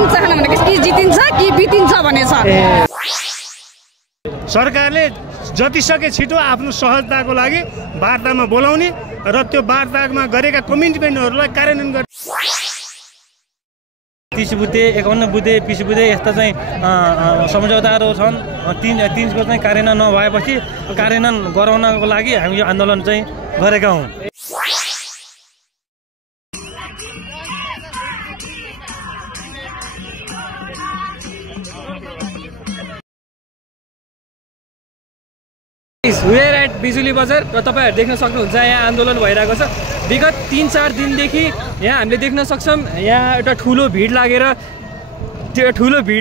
जान चाहना भनेको कि जितिन्छ कि बितिन्छ भन्ने छ। सरकारले जति सके छिटो आफ्नो सहजताको लागि वार्तामा बोलाउने र त्यो वार्तामा गरेका कमिटमेन्टहरूलाई कार्यान्वयन गर्ने। 30 बुँदे 51 बुँदे 20 बुँदे यस्ता चाहिँ सम्झौताहरू छन्। तीनको चाहिँ कार्यान्वयन नभएपछि कार्यान्वयन गराउनको लागि हामी यो आन्दोलन चाहिँ गरेका हौँ। We are at बिजुली बजार र तपाईँहरू देख्न सक्नुहुन्छ यहाँ आन्दोलन भइरहेको छ। विगत 3-4 दिनदेखि यहाँ हामीले देख्न सक्छौँ यहाँ एउटा ठुलो भिड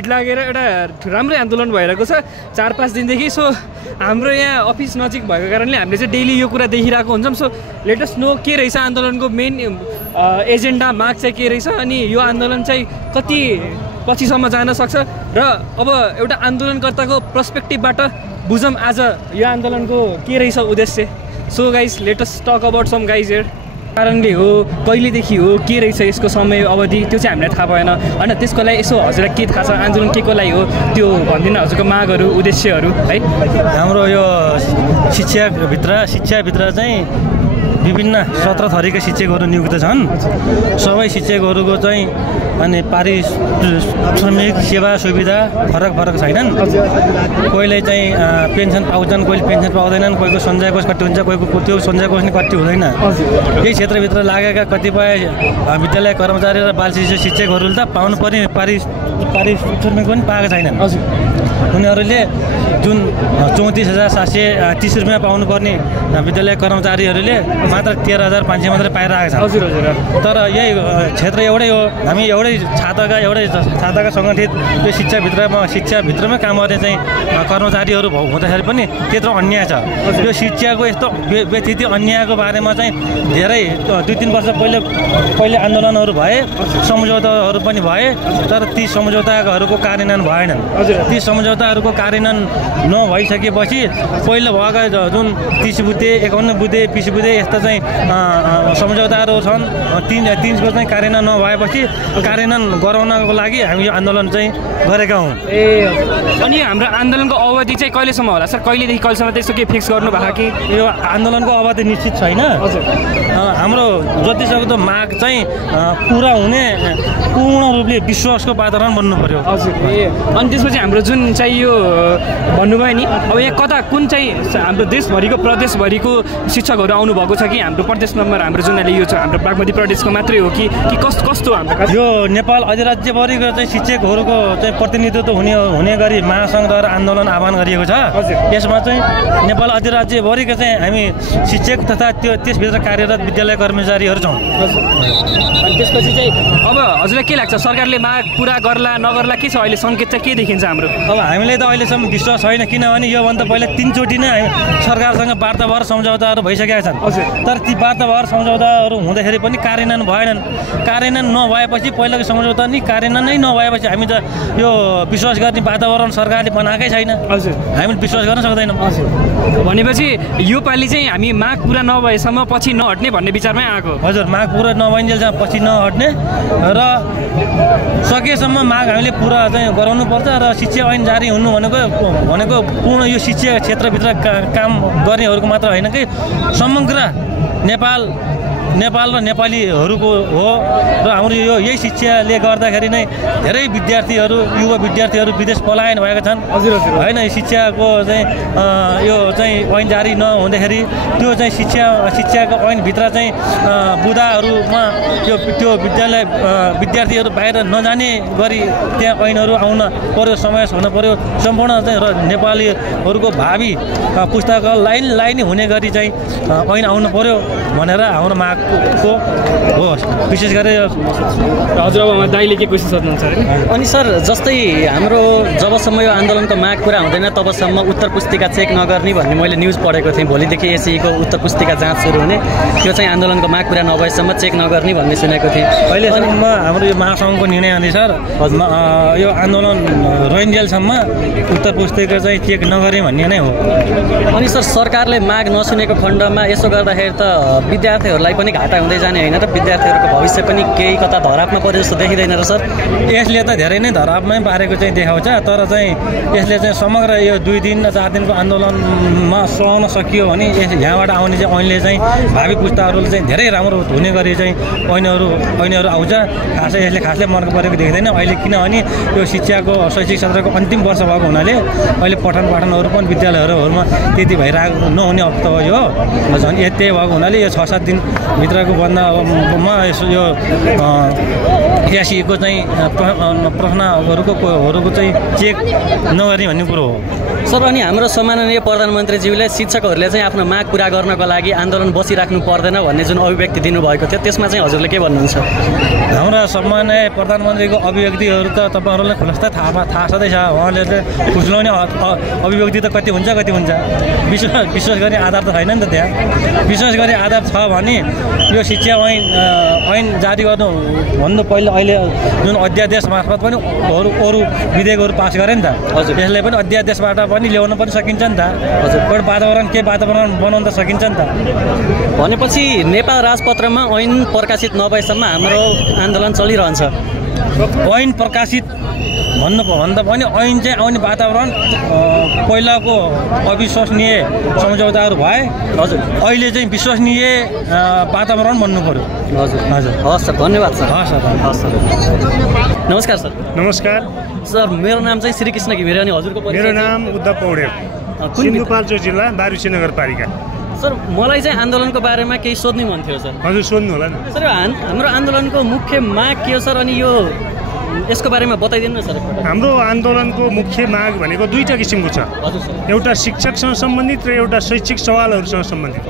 लागेर एउटा राम्रै आन्दोलन भइरहेको छ 4-5 दिनदेखि। सो हाम्रो यहाँ अफिस नजिक भएको कारणले हामीले चाहिँ डेली यो कुरा देखिरहेको हुन्छौँ। सो लेट अस नो के रहेछ आन्दोलनको मेन एजेन्डा माग चाहिँ के रहेछ अनि यो आन्दोलन चाहिँ कति पछिसम्म जान सक्छ र अब एउटा आन्दोलनकर्ताको पर्सपेक्टिभबाट बुझौँ आज यो आन्दोलनको के रहेछ उद्देश्य। So guys let us talk about some guys here. कारणले हो कहिलेदेखि हो के रहेछ यसको समय अवधि त्यो चाहिँ हामीलाई थाहा भएन होइन। त्यसको लागि यसो हजुरलाई के थाहा छ आन्दोलन के को लागि हो त्यो भनिदिनु हजुरको मागहरू उद्देश्यहरू है। हाम्रो यो शिक्षाभित्र चाहिँ विभिन्न 17 थरीका शिक्षकहरू नियुक्त छन्। सबै शिक्षकहरूको चाहिँ अनि पारिश्रमिक सेवा सुविधा फरक छैनन्। कोहीले चाहिँ पेन्सन पाउँछन्, कोहीले पेन्सन पाउँदैनन्, कोहीको सञ्चय कोष कति हुन्छ, कोहीको त्यो सञ्चय कोष नि कति हुँदैन। यही क्षेत्रभित्र लागेका कतिपय विद्यालय कर्मचारी र बाल शिशु शिक्षकहरूले त पाउनुपर्ने पारिश्रमिक पनि पाएका छैनन्। उनीहरूले जुन 34,730 रुपियाँ पाउनुपर्ने विद्यालय कर्मचारीहरूले मात्र 13,500 मात्रै पाइरहेका छन्। हजुर। तर यही क्षेत्र एउटै हो। हामी एउटै छाताका सङ्गठित यो शिक्षाभित्रमै काम गर्ने चाहिँ कर्मचारीहरू हुँदाखेरि पनि त्यत्रो अन्याय छ। यो शिक्षाको यस्तो व्यथित अन्यायको बारेमा चाहिँ धेरै 2-3 वर्ष पहिले आन्दोलनहरू भए, सम्झौताहरू पनि भए, तर ती सम्झौताहरूको कार्यान्वयन भएनन्। ती सम्झौताहरूको कार्यान्वयन नभइसकेपछि पहिलो भएका जुन 30 बुँदे 51 बुँदे 20 बुँदे यस्ता चाहिँ सम्झौताहरू छन्। तीनको चाहिँ कार्यान्वयन नभएपछि कार्यान्वयन गराउनको लागि हामी यो आन्दोलन चाहिँ गरेका हौँ। अनि हाम्रो आन्दोलनको अवधि चाहिँ कहिलेसम्म होला सर? कहिलेदेखि कहिलेसम्म त्यसो के फिक्स गर्नु भएको कि? यो आन्दोलनको अवधि निश्चित छैन। हाम्रो जतिसक्दो माग चाहिँ पुरा हुने पूर्ण रूपले विश्वासको वातावरण बन्नु पर्यो। हजुर। अनि त्यसपछि हाम्रो जुन चाहिँ यो भन्नुभयो नि अब यहाँ कता कुन चाहिँ हाम्रो देशभरिको प्रदेशभरिको शिक्षकहरू आउनुभएको छ कि हाम्रो प्रदेश नम्बर हाम्रो जुन अहिले यो छ हाम्रो बागमती प्रदेशको मात्रै हो कि कस्तो हाम्रो? यो नेपाल अधिराज्यभरिको चाहिँ शिक्षकहरूको चाहिँ प्रतिनिधित्व हुने गरी महासङ्घद्वारा आन्दोलन आह्वान गरिएको छ। यसमा चाहिँ नेपाल अधिराज्यभरिका चाहिँ हामी शिक्षक तथा त्यसभित्र कार्यरत विद्यालय कर्मचारीहरू छौँ। अनि त्यसपछि चाहिँ अब हजुरलाई के लाग्छ सरकारले माग पुरा गर्ला नगर्ला के छ अहिले सङ्केत चाहिँ के देखिन्छ हाम्रो? अब हामीलाई त अहिलेसम्म विश्वास छैन किनभने योभन्दा पहिला 3 चोटि नै सरकारसँग वार्ता भएर सम्झौताहरू भइसकेका छन्। तर ती वार्ता भएर सम्झौताहरू हुँदाखेरि पनि कार्यान्वयन भएनन्। कार्यान्वयन नभएपछि पहिलाको सम्झौता नि कार्यान्वयन नै नभएपछि हामी त यो विश्वास गर्ने वातावरण सरकारले बनाएकै छैन। हजुर। हामी विश्वास गर्न सक्दैनौँ। भनेपछि यो पालि चाहिँ हामी माग पुरा नभएसम्म पछि नहट्ने भन्ने विचारमै आएको? हजुर। माग पुरा नभइन्जेलसम्म पछि नहट्ने र सकेसम्म माग हामीले पुरा चाहिँ गराउनुपर्छ र शिक्षा ऐन जारी हुनु भनेको पूर्ण यो शिक्षा क्षेत्रभित्र काम गर्नेहरूको मात्र होइन कि समग्र नेपाल र नेपालीहरूको हो। र हाम्रो यही शिक्षाले गर्दाखेरि नै धेरै विद्यार्थीहरू युवा विद्यार्थीहरू विदेश पलायन भएका छन्। हजुर। होइन शिक्षाको चाहिँ यो चाहिँ ऐन जारी नहुँदाखेरि त्यो चाहिँ शिक्षाको ऐनभित्र चाहिँ बुदाहरूमा त्यो विद्यार्थीहरू बाहिर नजाने गरी त्यहाँ ऐनहरू आउन पर्यो, समावेश हुन पर्यो। सम्पूर्ण चाहिँ नेपालीहरूको भावी पुस्ताको लाइन हुने गरी चाहिँ ऐन आउनु पर्यो भनेर हाम्रो माग हो विशेष गरेर। हजुर। अब दाइले के क्वेसन सोध्नुहुन्छ अरे? अनि सर जस्तै हाम्रो जबसम्म यो आन्दोलनको माग पुरा हुँदैन तबसम्म उत्तर पुस्तिका चेक नगर्ने भन्ने मैले न्युज पढेको थिएँ। भोलिदेखि एसईको उत्तर पुस्तिका जाँच सुरु हुने, त्यो चाहिँ आन्दोलनको माग पुरा नभएसम्म चेक नगर्ने भन्ने सुनेको थिएँ। अहिलेसम्म हाम्रो यो महासङ्घको निर्णय अनुसार यो आन्दोलन रहन्जेलसम्म उत्तर पुस्तिका चाहिँ चेक नगर्ने भन्ने नै हो। अनि सर सरकारले माग नसुनेको खण्डमा यसो गर्दाखेरि त विद्यार्थीहरूलाई पनि पनि घाटा हुँदै जाने होइन र विद्यार्थीहरूको भविष्य पनि केही कता धरापमा परे जस्तो देखिँदैन र सर? यसले त धेरै नै धरापमै पारेको चाहिँ देखाउँछ, तर चाहिँ यसले चाहिँ समग्र यो 2 दिन 4 दिनको आन्दोलनमा सुहाउन सकियो भने यहाँबाट आउने चाहिँ ऐनले चाहिँ भावी पुस्ताहरूले चाहिँ धेरै राम्रो हुने गरी चाहिँ ऐनहरू आउँछ। खासले मर्को परेको देख्दैन अहिले, किनभने यो शिक्षाको शैक्षिक सत्रको अन्तिम वर्ष भएको हुनाले अहिले पठन पाठनहरू पनि विद्यालयहरूमा त्यति भइरहेको नहुने अवस्था हो यो। झन् त्यही भएको हुनाले यो 6-7 दिनभित्रको बन्दमा यो एसईको चाहिँ प्रश्नहरूको चाहिँ चेक नगर्ने भन्ने कुरो हो सर। अनि हाम्रो सम्माननीय प्रधानमन्त्रीज्यूले शिक्षकहरूले चाहिँ आफ्नो माग पुरा गर्नको लागि आन्दोलन बसिराख्नु पर्दैन भन्ने जुन अभिव्यक्ति दिनुभएको थियो, त्यसमा चाहिँ हजुरले के भन्नुहुन्छ? हाम्रा सम्माननीय प्रधानमन्त्रीको अभिव्यक्तिहरू त तपाईँहरूलाई खुलस्त थाहा छँदैछ। उहाँले चाहिँ खुच्लाउने अभिव्यक्ति त कति हुन्छ विश्वास गर्ने आधार त छैन नि त। त्यहाँ विश्वास गर्ने आधार छ भने यो शिक्षा ऐन जारी गर्नुभन्दा पहिले अहिले जुन अध्यादेश मार्फत पनि अरू विधेयकहरू पास गरे नि त। हजुर, यसले पनि अध्यादेशबाट पनि ल्याउन पनि सकिन्छ नि त। हजुर, एउटा वातावरण बनाउन त सकिन्छ नि त। भनेपछि नेपाल राजपत्रमा ऐन प्रकाशित नभएसम्म हाम्रो आन्दोलन चलिरहन्छ। ऐन प्रकाशित भन्दा पनि ऐन चाहिँ आउने वातावरण पहिलाको अविश्वसनीय सम्झौताहरू भए। हजुर, अहिले चाहिँ विश्वसनीय वातावरण बन्नु पर्यो। हजुर हजुर, हस् सर, धन्यवाद सर। हस् सर, हस् सर। नमस्कार सर। नमस्कार सर, मेरो नाम चाहिँ श्रीकृष्ण घिमिरे अनि हजुरको परिचय? मेरो नाम उद्धव पौडेल, सिन्धुपाल्चोक जिल्ला बारुसी नगरपालिका। सर, मलाई चाहिँ आन्दोलनको बारेमा केही सोध्नु मन थियो सर। हजुर, सोध्नु होला नि सर। हाम्रो आन्दोलनको मुख्य माग के हो सर, अनि यो यसको बारेमा बताइदिनु न सर। हाम्रो आन्दोलनको मुख्य माग भनेको 2टा किसिमको छ। हजुर सर। एउटा शिक्षकसँग सम्बन्धित र एउटा शैक्षिक सवालहरूसँग सम्बन्धित।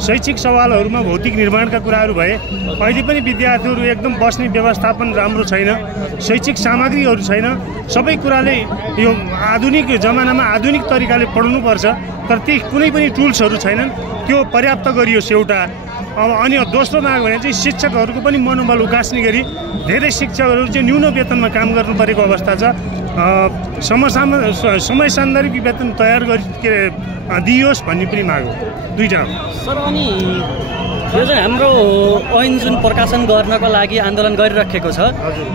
शैक्षिक सवालहरूमा भौतिक निर्माणका कुराहरू भए, अहिले पनि विद्यार्थीहरू एकदम बस्ने व्यवस्थापन राम्रो छैन, शैक्षिक सामग्रीहरू छैन, सबै कुराले यो आधुनिक जमानामा आधुनिक तरिकाले पढाउनुपर्छ, तर ती कुनै पनि टुल्सहरू छैनन्, त्यो पर्याप्त गरियोस् एउटा। अनि दोस्रो माग भने चाहिँ शिक्षकहरूको पनि मनोबल उकास्ने गरी धेरै शिक्षकहरू चाहिँ न्यून वेतनमा काम गर्नु परेको अवस्था छ। समय सान्दर्भिक वेतन तयार दिइयोस् भन्ने पनि माग हो। 2टा सर। अनि यो चाहिँ हाम्रो ऐन जुन प्रकाशन गर्नको लागि आन्दोलन गरिराखेको छ,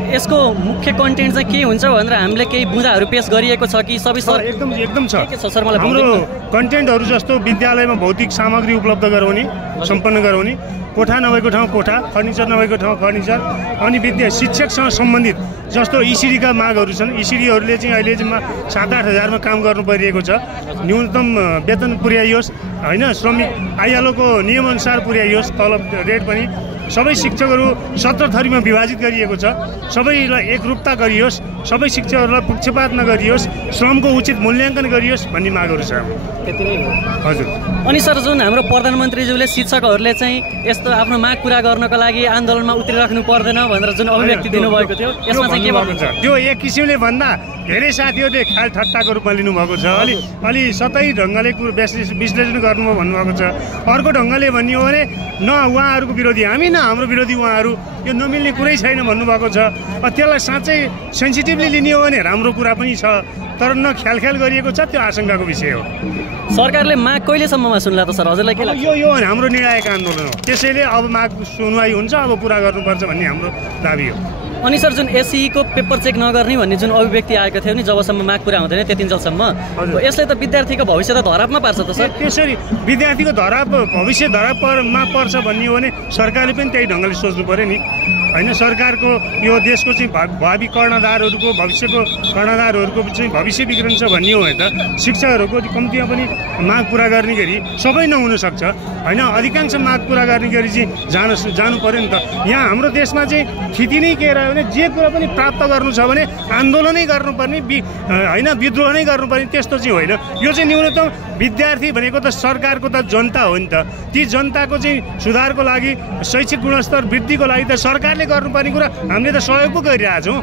यसको मुख्य कन्टेन्ट चाहिँ के हुन्छ भनेर हामीले केही बुँदाहरू पेश गरिएको छ कि सबै? सर, एकदम छ सर। मलाई हाम्रो कन्टेन्टहरू जस्तो विद्यालयमा भौतिक सामग्री उपलब्ध गराउने, सम्पन्न गराउने, कोठा नभएको ठाउँ कोठा, फर्निचर नभएको ठाउँ फर्निचर, अनि शिक्षकसँग सम्बन्धित जस्तो इसिडीका मागहरू छन्। इसिडीहरूले चाहिँ अहिले चाहिँ 7-8 हजारमा काम गर्नु परिरहेको छ। न्यूनतम वेतन पुर्याइयोस् होइन, श्रमिक आइएलओको नियमअनुसार पुर्याइयोस्, तलब रेट पनि। सबै शिक्षकहरू 17 थरीमा विभाजित गरिएको छ, सबैलाई एकरूपता गरियोस्, सबै शिक्षकहरूलाई पक्षपात नगरियोस्, श्रमको उचित मूल्याङ्कन गरियोस् भन्ने मागहरू छ। त्यति नै हो। हजुर। अनि सर, जुन हाम्रो प्रधानमन्त्रीज्यूले शिक्षकहरूले चाहिँ यस्तो आफ्नो माग पुरा गर्नको लागि आन्दोलनमा उत्रिराख्नु पर्दैन भनेर जुन अभिव्यक्ति दिनुभएको थियो, यसमा चाहिँ के भन्नुहुन्छ? त्यो एक किसिमले भन्दा धेरै साथीहरूले ख्याल ठट्टाको रूपमा लिनुभएको छ। अलि सतै ढङ्गले विश्लेषण गर्नुभयो भन्नुभएको छ। अर्को ढङ्गले भन्ने हो भने न उहाँहरूको विरोधी हामी, न हाम्रो विरोधी उहाँहरू, यो नमिल्ने कुरै छैन भन्नुभएको छ। त्यसलाई साँच्चै सेन्सिटिभली लिने हो भने राम्रो कुरा पनि छ, तर न ख्याल गरिएको छ, त्यो आशंकाको विषय हो। सरकारले माग कहिलेसम्ममा सुन्ला त सर, हजुरलाई के लाग्छ? यो हाम्रो निर्णायक आन्दोलन हो, त्यसैले अब माग सुनवाई हुन्छ, अब पुरा गर्नुपर्छ भन्ने हाम्रो दाबी हो। अनि सर, जुन एसईको पेपर चेक नगर्ने भन्ने जुन अभिव्यक्ति आएको थियो नि, जबसम्म माग पुरा हुँदैन त्यतिन्जेलसम्म, यसले त विद्यार्थीको भविष्य त धरापमा पार्छ त सर? त्यसरी विद्यार्थीको भविष्य धरापमा पर्छ भन्ने हो भने सरकारले पनि त्यही ढङ्गले सोच्नु पर्यो नि होइन। सरकारको यो देशको चाहिँ भावी कर्णधारहरूको भविष्यको कर्णधारहरूको चाहिँ भविष्य बिग्रन्छ भन्ने हो भने त शिक्षकहरूको कम्तीमा पनि माग पुरा गर्ने गरी सबै नहुन सक्छ होइन। अधिकांश माग पुरा गर्ने गरी चाहिँ जानु पर्यो नि त। यहाँ हाम्रो देशमा चाहिँ स्थिति नै के रह्यो भने जे कुरा पनि प्राप्त गर्नु छ भने आन्दोलनै गर्नुपर्ने होइन, विद्रोह नै गर्नुपर्ने, त्यस्तो चाहिँ होइन। यो चाहिँ न्यूनतम विद्यार्थी भनेको त सरकारको त जनता हो नि त। ती जनताको चाहिँ सुधारको लागि, शैक्षिक गुणस्तर वृद्धिको लागि त सरकारले गर्नुपर्ने कुरा हामीले त सहयोग पो गरिरहेछौँ,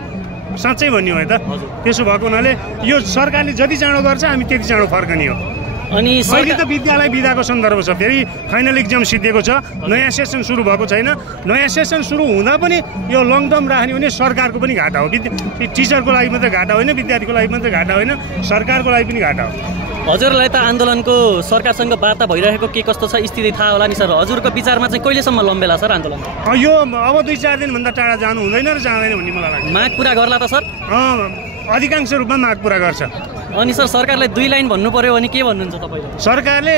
साँच्चै भन्ने हो त। त्यसो भएको हुनाले यो सरकारले जति चाँडो गर्छ हामी त्यति चाँडो फर्कने हो। अनि अहिले त विद्यालय बिदाको सन्दर्भ छ, फेरि फाइनल इक्जाम सिद्धिएको छ, नयाँ सेसन सुरु भएको छैन। नयाँ सेसन सुरु हुँदा पनि यो लङ टर्म राख्ने भने सरकारको पनि घाटा हो। टिचरको लागि मात्रै घाटा होइन, विद्यार्थीको लागि मात्रै घाटा होइन, सरकारको लागि पनि घाटा हो। हजुरलाई त आन्दोलनको सरकारसँग वार्ता भइरहेको के कस्तो छ स्थिति थाहा होला नि सर। हजुरको विचारमा चाहिँ कहिलेसम्म लम्बेला सर आन्दोलन? यो अब 2-4 दिनभन्दा टाढा जानु हुँदैन र जाँदैन भन्ने मलाई लाग्छ। माग पुरा गर्ला त सर? अधिकांश रूपमा माग पुरा गर्छ। अनि सर सरकारलाई 2 लाइन भन्नु पर्यो भने के भन्नुहुन्छ तपाईँले? सरकारले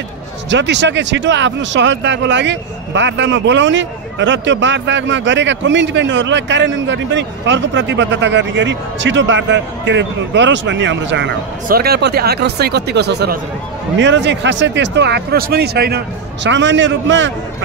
जति सके छिटो आफ्नो सहजताको लागि वार्तामा बोलाउने र त्यो वार्तामा गरेका कमिटमेन्टहरूलाई कार्यान्वयन गर्ने पनि अर्को प्रतिबद्धता गर्ने गरी छिटो वार्ता गरोस् भन्ने हाम्रो चाहना हो। सरकारप्रति आक्रोश चाहिँ कतिको छ सर हजुर? मेरो चाहिँ खासै त्यस्तो आक्रोश पनि छैन। सामान्य रूपमा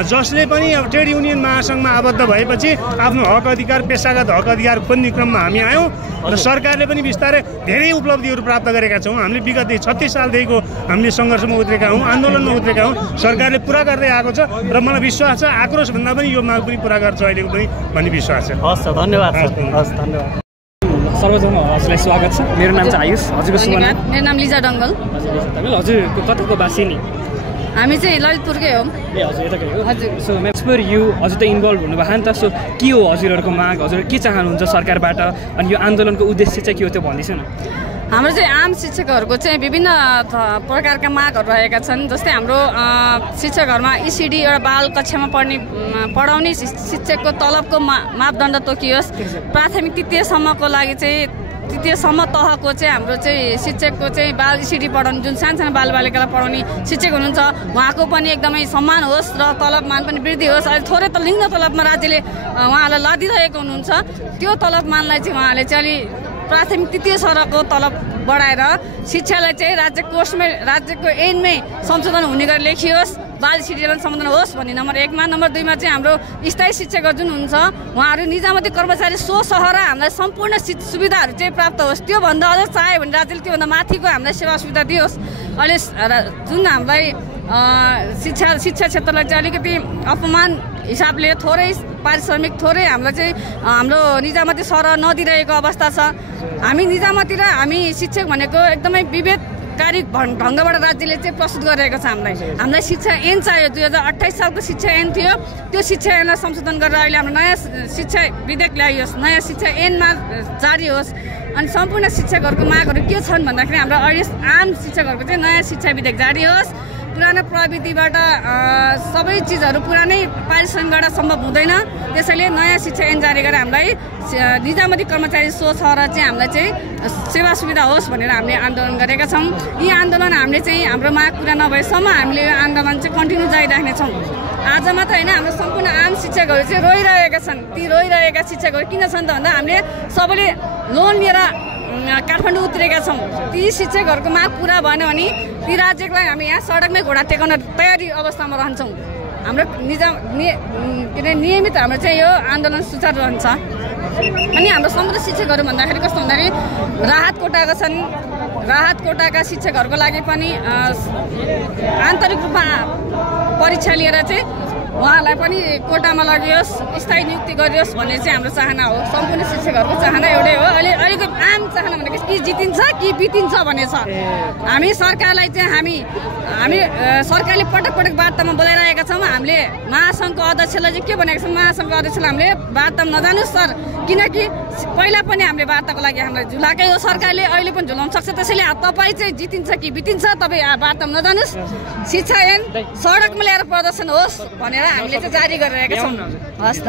जसले पनि अब ट्रेड युनियन महासङ्घमा आबद्ध भएपछि आफ्नो हक अधिकार पेसागत हक अधिकार खोज्ने क्रममा हामी आयौँ र सरकारले पनि बिस्तारै धेरै उपलब्धिहरू प्राप्त गरेका छौँ। हामीले विगत 36 सालदेखिको हामीले सङ्घर्षमा उत्रेका हौँ, आन्दोलनमा उत्रेका हौँ। सरकारले पुरा गर्दै आएको छ र मलाई विश्वास छ आक्रोश भन्दा पनि यो माग पनि पुरा गर्छ अहिलेको पनि भन्ने विश्वास छ। हस् सर धन्यवाद सर। हस् धन्यवाद। सर्वप्रथम हजुरलाई स्वागत छ। मेरो नाम चाहिँ आयुष। हजुरको शुभ नाम? मेरो नाम लिजा डङ्गल। हजुरको कताको बासी नि? हामी चाहिँ ललितपुरकै हो। ए हजुर यताकै हो। हजुर। सो एज पर यु हजुर त इन्भल्भ हुनुभएको नि त। सो के हो हजुरहरूको माग? हजुर के चाहनुहुन्छ सरकारबाट? अनि यो आन्दोलनको उद्देश्य चाहिँ के हो त्यो भन्दैछ न? हाम्रो चाहिँ आम शिक्षकहरूको चाहिँ विभिन्न प्रकारका मागहरू रहेका छन्। जस्तै हाम्रो शिक्षकहरूमा ECD एउटा बाल कक्षामा पढाउने शिक्षकको तलबको मापदण्ड तोकियोस्। प्राथमिक तृतीयसम्मको लागि चाहिँ तृतीयसम्म तहको चाहिँ हाम्रो चाहिँ शिक्षकको चाहिँ बाल ECD पढाउने जुन सानो बालबालिकालाई पढाउने शिक्षक हुनुहुन्छ उहाँको पनि एकदमै सम्मान होस् र तलबमान पनि वृद्धि होस्। अहिले थोरै त लिङ्ग तलबमा राज्यले उहाँहरूलाई लादिरहेको हुनुहुन्छ। त्यो तलबमानलाई चाहिँ उहाँले चाहिँ अलि प्राथमिक तृतीय स्तरको तलब बढाएर शिक्षालाई चाहिँ राज्य कोषमै राज्यको ऐनमै संशोधन हुने गरी लेखियोस्। बाल ECDलाई सम्बोधन होस् भन्ने नम्बर 1 मा। नम्बर 2 मा चाहिँ हाम्रो स्थायी शिक्षकहरू जुन हुन्छ उहाँहरू निजामती कर्मचारी स्वसह र हामीलाई सम्पूर्ण सुविधाहरू चाहिँ प्राप्त होस्। त्योभन्दा अझ चाह्यो भने राज्यले त्योभन्दा माथिको हामीलाई सेवा सुविधा दियोस्। अहिले जुन हामीलाई शिक्षा क्षेत्रलाई चाहिँ अलिकति अपमान हिसाबले थोरै पारिश्रमिक थोरै हामीलाई चाहिँ हाम्रो निजामती सरह नदिरहेको अवस्था छ। हामी निजामती र हामी शिक्षक भनेको एकदमै विभेदकारी ढङ्गबाट राज्यले चाहिँ प्रस्तुत गरिरहेको छ। हामीलाई शिक्षा ऐन चाहियो। 2028 सालको शिक्षा ऐन थियो। त्यो शिक्षा ऐनलाई संशोधन गरेर अहिले हाम्रो नयाँ शिक्षा विधेयक ल्याइयोस्, नयाँ शिक्षा ऐनमा जारी होस्। अनि सम्पूर्ण शिक्षकहरूको मागहरू के छन् भन्दाखेरि हाम्रो अहिले आम शिक्षकहरूको चाहिँ नयाँ शिक्षा विधेयक जारी होस्। पुरानो प्रविधिबाट सबै चिजहरू पुरानै पारिश्रमिकबाट सम्भव हुँदैन। त्यसैले नयाँ शिक्षा ऐन जारी गरेर हामीलाई निजामती कर्मचारी स्वसह र चाहिँ हामीलाई चाहिँ सेवा सुविधा होस् भनेर हामीले आन्दोलन गरेका छौँ। यी आन्दोलन हामीले चाहिँ हाम्रो माग पुरा नभएसम्म हामीले यो आन्दोलन चाहिँ कन्टिन्यू जारी राख्नेछौँ। आज मात्र होइन, हाम्रो सम्पूर्ण आम शिक्षकहरू चाहिँ रोइरहेका छन्। ती रोइरहेका शिक्षकहरू किन छन् त भन्दा हामीले सबैले लोन लिएर काठमाडौँ उत्रेका छौँ। ती शिक्षकहरूको माग पुरा भएन भने ती राज्यलाई हामी यहाँ सडकमै घोडा टेकाउन तयारी अवस्थामा रहन्छौँ। हाम्रो नियमित हाम्रो चाहिँ यो आन्दोलन सुचारू रहन्छ। अनि हाम्रो सम्पूर्ण शिक्षकहरू भन्दाखेरि कस्तो भन्दाखेरि राहत कोटाका छन्। राहत कोटाका शिक्षकहरूको लागि पनि आन्तरिक रूपमा परीक्षा लिएर चाहिँ उहाँलाई पनि कोटामा लगियोस्, स्थायी नियुक्ति गरियोस् भन्ने चाहिँ हाम्रो चाहना हो। सम्पूर्ण शिक्षकहरूको चाहना एउटै हो। अहिलेको आम चाहना भनेको कि जितिन्छ कि बितिन्छ भन्ने छ। हामी सरकारलाई चाहिँ हामी सरकारले पटक पटक वार्तामा बोलाइरहेका छौँ। हामीले महासङ्घको अध्यक्षलाई चाहिँ के भनेको छौँ? महासङ्घको अध्यक्षलाई हामीले वार्तामा नजानुहोस् सर, किनकि पहिला पनि हामीले वार्ताको लागि हामीलाई झुलाकै हो सरकारले, अहिले पनि झुलाउन सक्छ। त्यसैले तपाईँ चाहिँ जितिन्छ कि बितिन्छ तपाईँ वार्तामा नजानुहोस्। शिक्षा ऐन सडकमा ल्याएर प्रदर्शन होस् भनेर हामीले चाहिँ जारी गरिरहेका छौँ। हस् त।